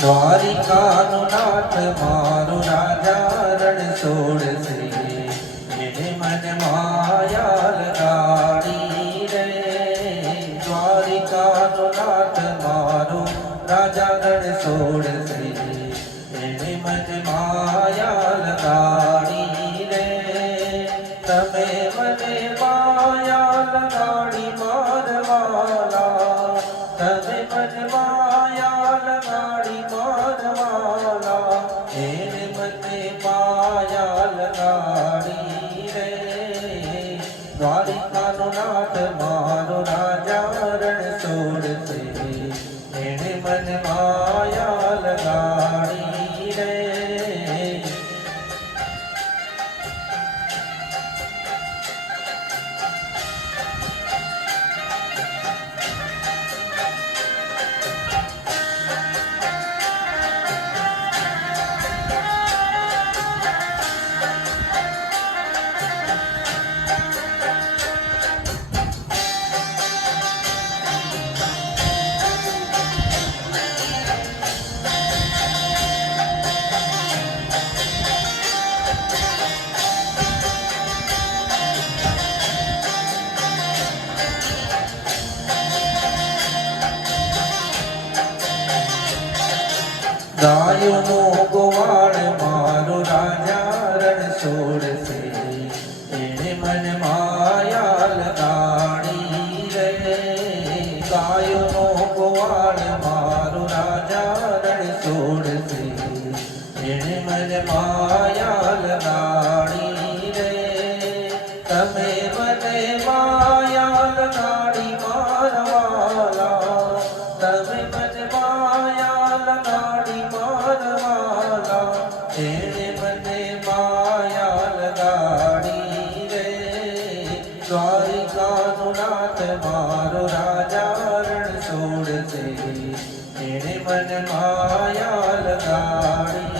દ્વારિકાનો નાથ મારો રાજા રણ છોડશે, એને મને માયા લગાડી રે. દ્વારિકાનો નાથ મારો રાજા રણ છોડશે, એને મને માયા લગાડી રે. તમે મને માયા લગાડી મારવાલા, તમે મને માયા લગાડી મારવાલા, એને મને માયા લગાડી રે. દ્વારિકાનો નાથ મારો રાજા રણ છોડશે, એને મને માયા લગાડી રે. ગાયોનો ગોવાળ મારો રાજા રણ છોડશે, એને મને માયા લગાડી રે. ગાયોનો ગોવાળ મારો રાજા રણ છોડશે, એને મને માયા લગાડી રે. તમે મને માયા લગાડી મારવાલા, તમે મને માયા લગાડી મારવાલા, એને મને માયા લગાડી રે. દ્વારિકાનો નાથ મારો રાજા રણ છોડશે, એને મને માયા લગાડી